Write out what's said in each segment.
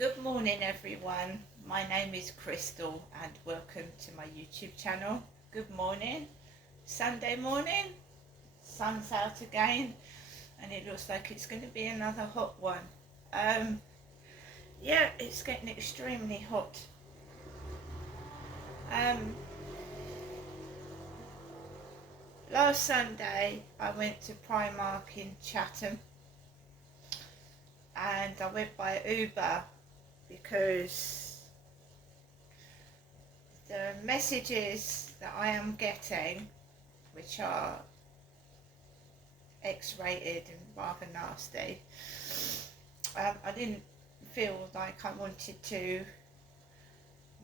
Good morning, everyone. My name is Crystal, and welcome to my YouTube channel. Good morning. Sunday morning, sun's out again, and it looks like it's going to be another hot one. Yeah, it's getting extremely hot. Last Sunday, I went to Primark in Chatham, and I went by Uber because the messages that I am getting, which are X-rated and rather nasty, I didn't feel like I wanted to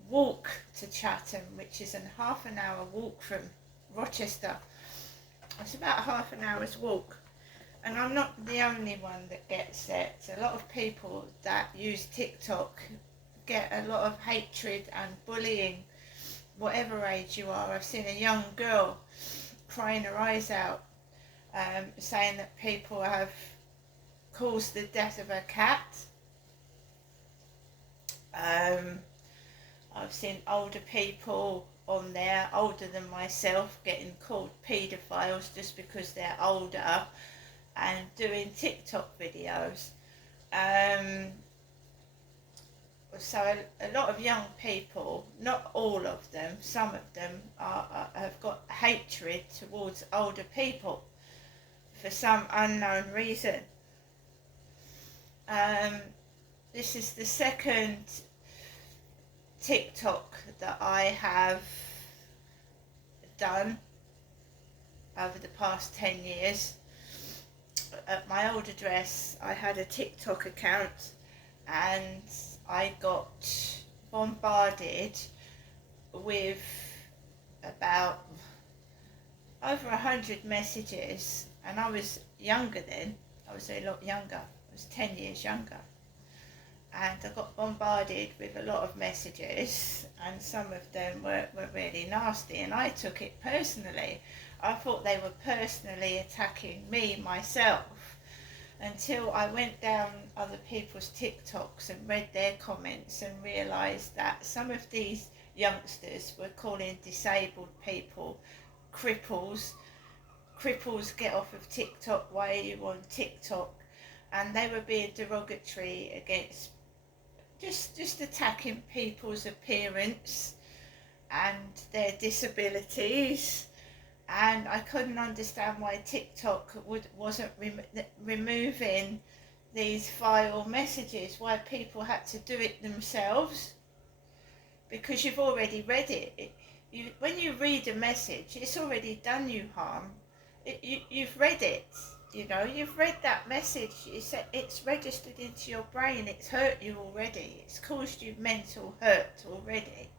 walk to Chatham, which is a half an hour walk from Rochester. It's about half an hour's walk, and I'm not the only one that gets it. A lot of people that use TikTok get a lot of hatred and bullying, whatever age you are. I've seen a young girl crying her eyes out, saying that people have caused the death of her cat. I've seen older people on there, older than myself, getting called paedophiles just because they're older and doing TikTok videos. So a lot of young people, not all of them, some of them have got hatred towards older people for some unknown reason. This is the second TikTok that I have done over the past 10 years. At my old address, I had a TikTok account, and I got bombarded with about over 100 messages, and I was younger then. I was a lot younger. I was 10 years younger. And I got bombarded with a lot of messages, and some of them were really nasty, and I took it personally. I thought they were personally attacking me, myself, until I went down other people's TikToks and read their comments and realised that some of these youngsters were calling disabled people cripples. Cripples get off of TikTok, why are you on TikTok? And they were being derogatory against just attacking people's appearance and their disabilities, and I couldn't understand why TikTok wasn't removing these vile messages, why people had to do it themselves, because you've already read it. When you read a message, it's already done you harm. You've read it. You've read that message, it's registered into your brain, it's hurt you already, it's caused you mental hurt already.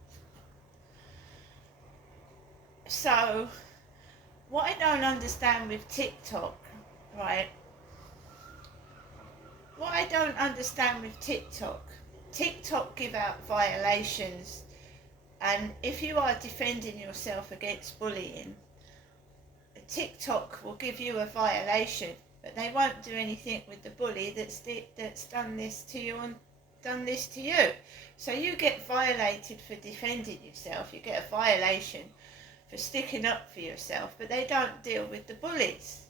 So, what I don't understand with TikTok, right? What I don't understand with TikTok give out violations, and if you are defending yourself against bullying, TikTok will give you a violation, but they won't do anything with the bully that's done this to you and done this to you. So you get violated for defending yourself, you get a violation for sticking up for yourself, but they don't deal with the bullies.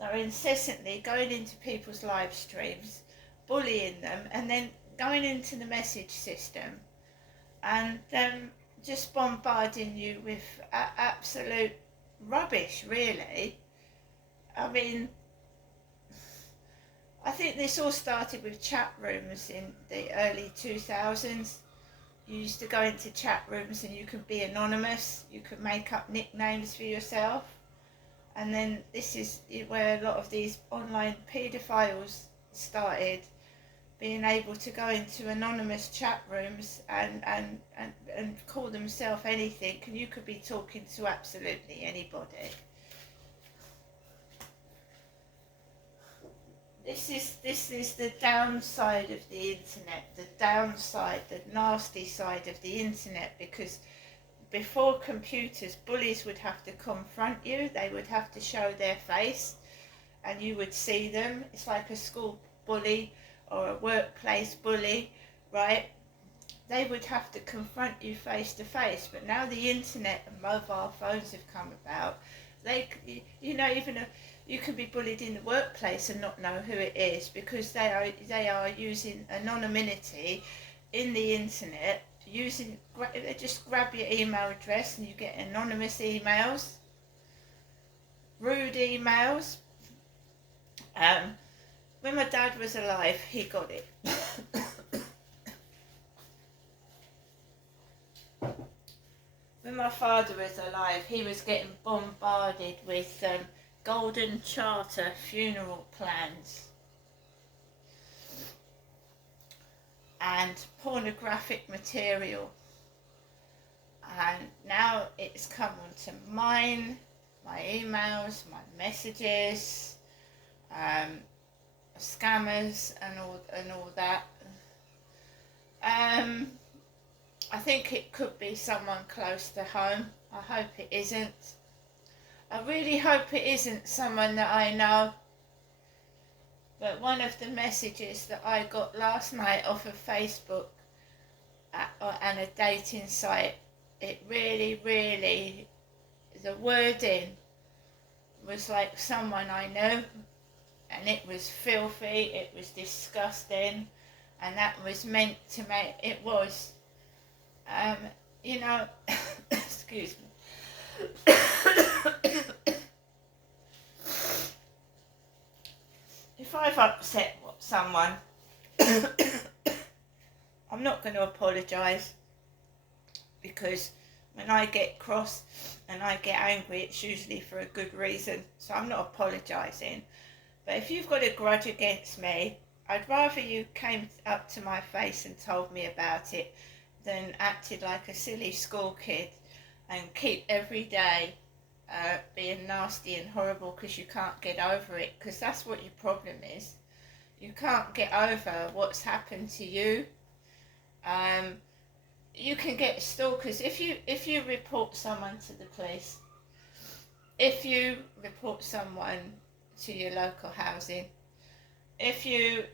They're incessantly going into people's live streams, bullying them, and then going into the message system and just bombarding you with absolute rubbish, really. I mean, I think this all started with chat rooms in the early 2000s. You used to go into chat rooms and you could be anonymous, you could make up nicknames for yourself, and then this is where a lot of these online paedophiles started being able to go into anonymous chat rooms and call themselves anything, and you could be talking to absolutely anybody. This is the downside of the internet, the nasty side of the internet, because before computers, bullies would have to confront you, they would have to show their face, and you would see them. It's like a school bully or a workplace bully right? They would have to confront you face to face. But now the internet and mobile phones have come about, even you can be bullied in the workplace and not know who it is, because they are using anonymity in the internet. They just grab your email address and you get anonymous emails, rude emails. When my dad was alive, he got it. When my father was alive, he was getting bombarded with Golden Charter funeral plans and pornographic material. And now it's come onto my emails, my messages, scammers and all that. I think it could be someone close to home. I hope it isn't. I really hope it isn't someone that I know. But one of the messages that I got last night off of Facebook and a dating site, it really, the wording was like someone I know, and it was filthy, it was disgusting, and that was meant to make, it was, excuse me. If I've upset someone, I'm not going to apologise, because when I get cross and I get angry, it's usually for a good reason, so I'm not apologising. But if you've got a grudge against me, I'd rather you came up to my face and told me about it than acted like a silly school kid and keep every day being nasty and horrible because you can't get over it, because that's what your problem is. You can't get over what's happened to you. You can get stalkers if you report someone to the police, if you report someone to your local housing, if you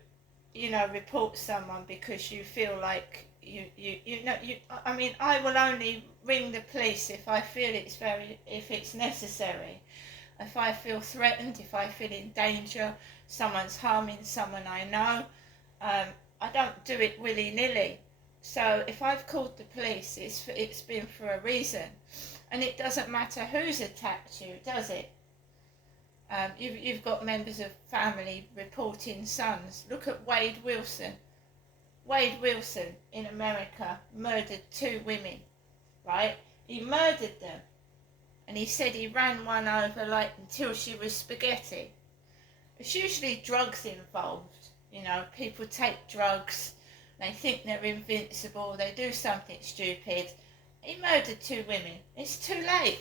report someone because you feel like I will only ring the police if I feel if it's necessary, if I feel threatened, if I feel in danger, someone's harming someone I know. I don't do it willy-nilly. So if I've called the police, it's been for a reason, and it doesn't matter who's attacked you, does it? You've got members of family reporting sons. Look at Wade Wilson. Wade Wilson in America murdered 2 women, right? He murdered them, and he said he ran one over until she was spaghetti. There's usually drugs involved. People take drugs, they think they're invincible, they do something stupid. He murdered 2 women. It's too late.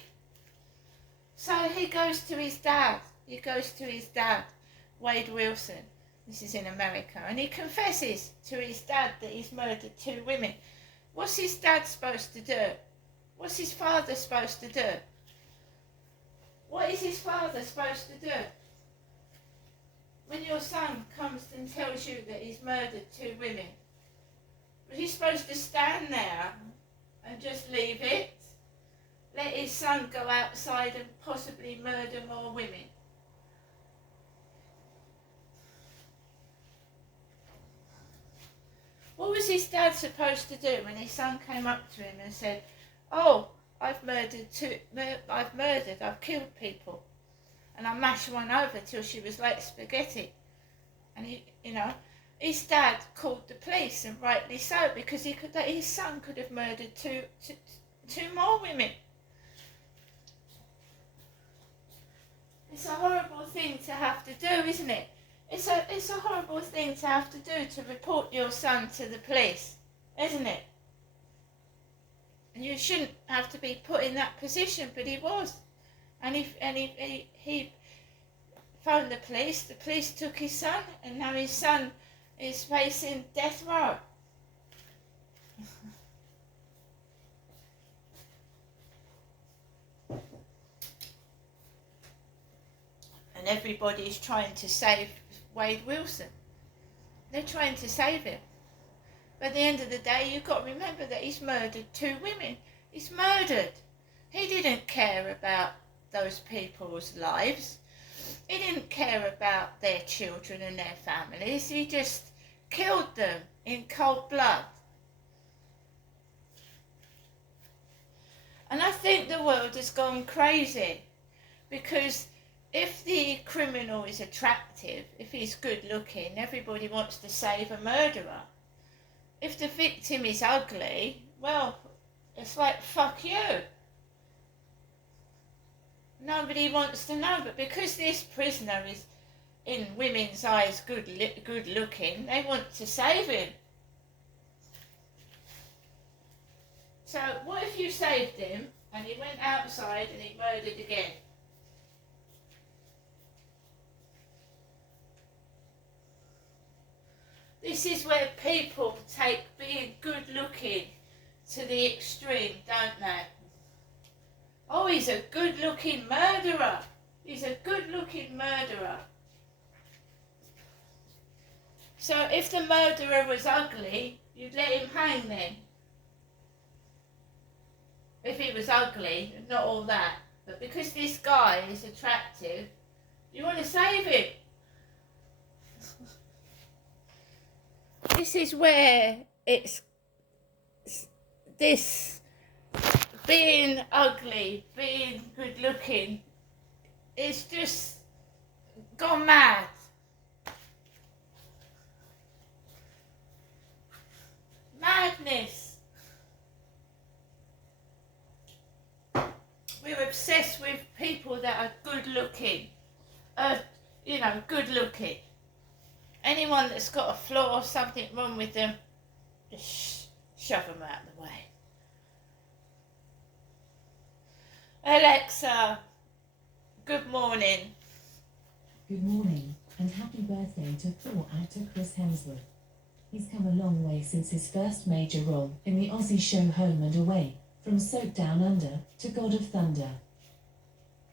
So he goes to his dad. Wade Wilson. This is in America. And he confesses to his dad that he's murdered 2 women. What's his dad supposed to do? What's his father supposed to do? What is his father supposed to do? When your son comes and tells you that he's murdered 2 women, is he supposed to stand there and just leave it? Let his son go outside and possibly murder more women? What was his dad supposed to do when his son came up to him and said, "Oh, I've killed people, and I mashed one over till she was like spaghetti"? And his dad called the police, and rightly so, because his son could have murdered two more women. It's a horrible thing to have to do, isn't it? It's a horrible thing to have to do, to report your son to the police, isn't it? And you shouldn't have to be put in that position, but he was. And he phoned the police took his son, and now his son is facing death row. And everybody's trying to save Wade Wilson. They're trying to save him. But at the end of the day, you've got to remember that he's murdered 2 women. He's murdered. He didn't care about those people's lives. He didn't care about their children and their families. He just killed them in cold blood. And I think the world has gone crazy, because if the criminal is attractive, if he's good looking, everybody wants to save a murderer. If the victim is ugly, well, it's like, fuck you. Nobody wants to know, but because this prisoner is, in women's eyes, good looking, they want to save him. So what if you saved him and he went outside and he murdered again? This is where people take being good looking to the extreme, don't they? Oh, he's a good looking murderer. He's a good looking murderer. So if the murderer was ugly, you'd let him hang then. If he was ugly, not all that. But because this guy is attractive, you want to save him. This is where it's this being ugly, being good looking, it's just gone mad. Madness. We're obsessed with people that are good looking. Good looking. Anyone that's got a flaw or something wrong with them, just shove them out of the way. Alexa, good morning. Good morning, and happy birthday to Thor actor Chris Hemsworth. He's come a long way since his first major role in the Aussie show Home and Away, from Soap Down Under to God of Thunder.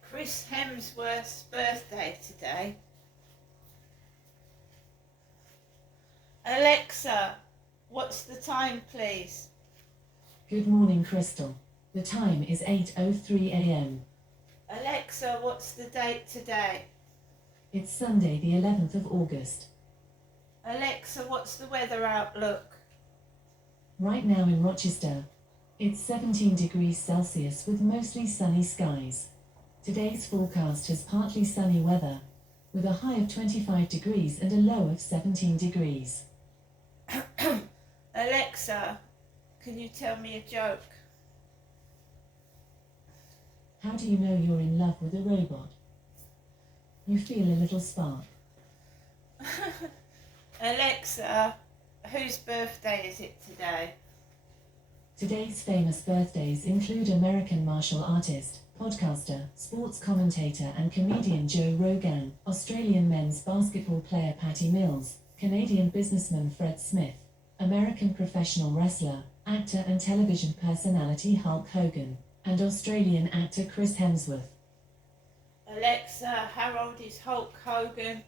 Chris Hemsworth's birthday today. Alexa, what's the time, please? Good morning, Crystal. The time is 8:03 a.m. Alexa, what's the date today? It's Sunday, the 11th of August. Alexa, what's the weather outlook? Right now in Rochester, it's 17 degrees Celsius with mostly sunny skies. Today's forecast has partly sunny weather, with a high of 25 degrees and a low of 17 degrees. Alexa, can you tell me a joke? How do you know you're in love with a robot? You feel a little spark. Alexa, whose birthday is it today? Today's famous birthdays include American martial artist, podcaster, sports commentator and comedian Joe Rogan, Australian men's basketball player Patty Mills, Canadian businessman Fred Smith, American professional wrestler, actor and television personality Hulk Hogan, and Australian actor Chris Hemsworth. Alexa, how old is Hulk Hogan?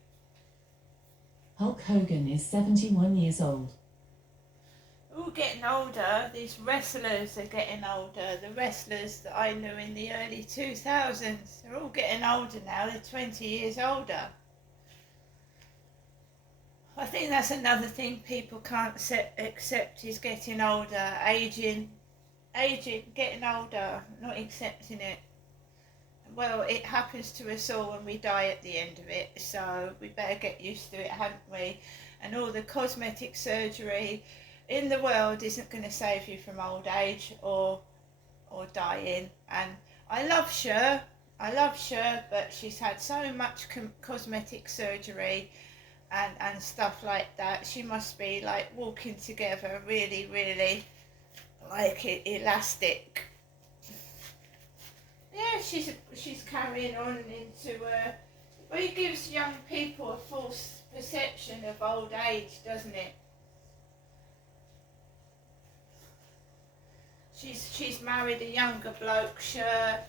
Hulk Hogan is 71 years old. We're all getting older. These wrestlers are getting older. The wrestlers that I knew in the early 2000s, they're all getting older now. They're 20 years older. I think that's another thing people can't accept is getting older, aging, getting older, not accepting it. Well, it happens to us all when we die at the end of it, so we better get used to it, haven't we? And all the cosmetic surgery in the world isn't going to save you from old age or dying. And I love Cher, but she's had so much cosmetic surgery and stuff like that. She must be like walking together really, really like elastic. Yeah, she's carrying on into well, it gives young people a false perception of old age, doesn't it? She's married a younger bloke, Cher.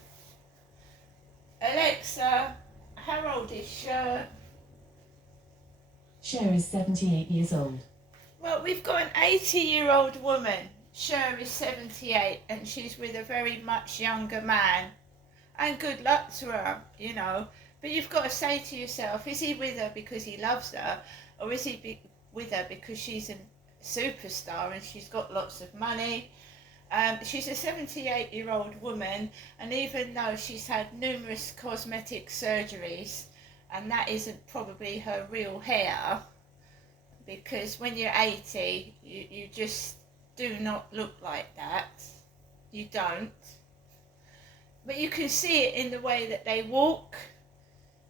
Alexa, how old is Cher? Cher is 78 years old. Well, we've got an 80-year-old woman. Cher is 78 and she's with a very much younger man. And good luck to her, you know. But you've got to say to yourself, is he with her because he loves her? Or is he with her because she's a superstar and she's got lots of money? She's a 78-year-old woman, and even though she's had numerous cosmetic surgeries, and that isn't probably her real hair, because when you're 80, you just do not look like that. You don't. But you can see it in the way that they walk,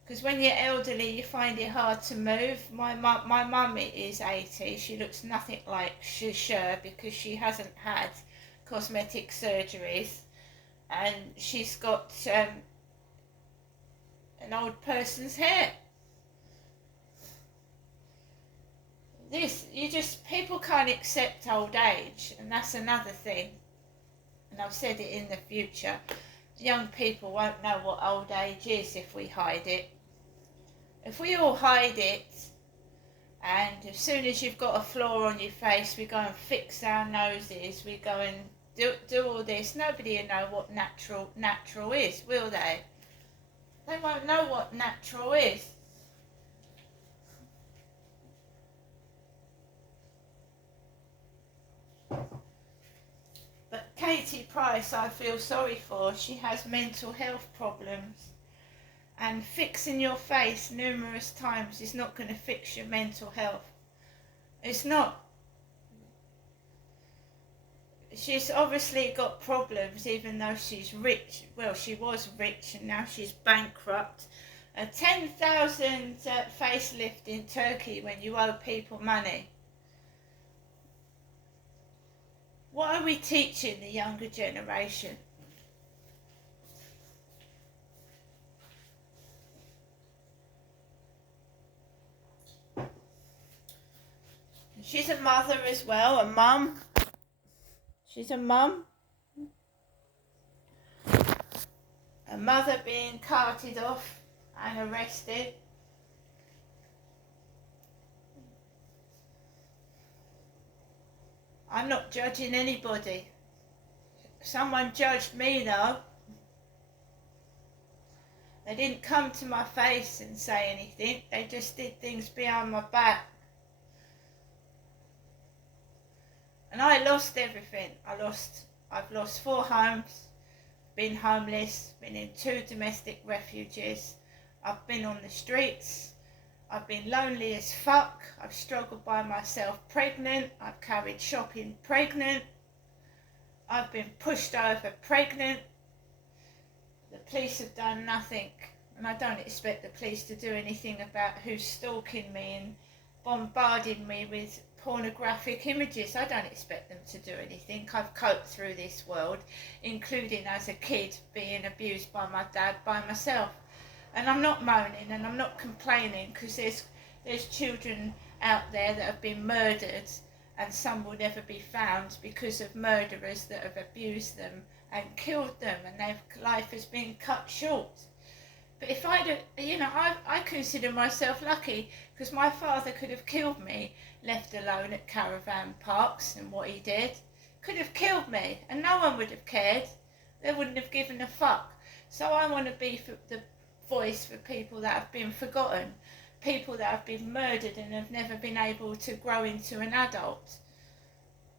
because when you're elderly, you find it hard to move. My mum is 80. She looks nothing like Cher because she hasn't had cosmetic surgeries, and she's got an old person's hair. People can't accept old age, and that's another thing. And I've said it in the future. Young people won't know what old age is if we hide it. If we all hide it, and as soon as you've got a flaw on your face, we go and fix our noses, we go and do all this, nobody will know what natural is, will they? They won't know what natural is. But Katie Price, I feel sorry for. She has mental health problems. And fixing your face numerous times is not going to fix your mental health. It's not. She's obviously got problems, even though she's rich. Well, she was rich and now she's bankrupt. A 10,000 facelift in Turkey when you owe people money. What are we teaching the younger generation? She's a mother as well, a mum. She's a mum. A mother being carted off and arrested. I'm not judging anybody. Someone judged me though. They didn't come to my face and say anything. They just did things behind my back. And I lost everything. I've lost 4 homes, been homeless, been in 2 domestic refuges. I've been on the streets. I've been lonely as fuck. I've struggled by myself pregnant. I've carried shopping pregnant. I've been pushed over pregnant. The police have done nothing. And I don't expect the police to do anything about who's stalking me and bombarding me with pornographic images. I don't expect them to do anything. I've coped through this world, including as a kid being abused by my dad, by myself. And I'm not moaning and I'm not complaining, because there's children out there that have been murdered and some will never be found because of murderers that have abused them and killed them, and their life has been cut short. But if I consider myself lucky, because my father could have killed me, left alone at caravan parks, and what he did, could have killed me and no one would have cared. They wouldn't have given a fuck. So I want to be the voice for people that have been forgotten, people that have been murdered and have never been able to grow into an adult.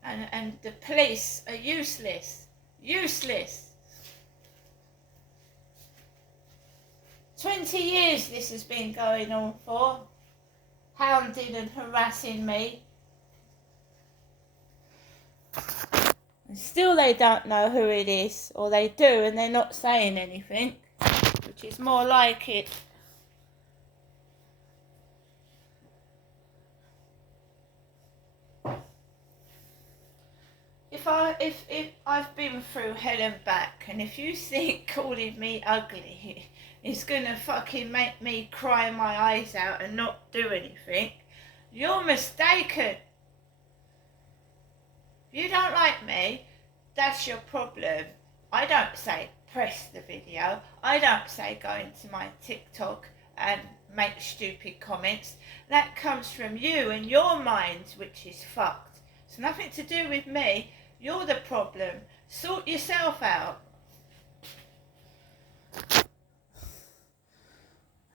And the police are useless. 20 years this has been going on for, hounding and harassing me. And still they don't know who it is, or they do and they're not saying anything, which is more like it. If I've been through hell and back, and if you think calling me ugly is gonna fucking make me cry my eyes out and not do anything, you're mistaken. If you don't like me, that's your problem. I don't say press the video. I don't say go into my TikTok and make stupid comments. That comes from you and your mind, which is fucked. It's nothing to do with me. You're the problem. Sort yourself out.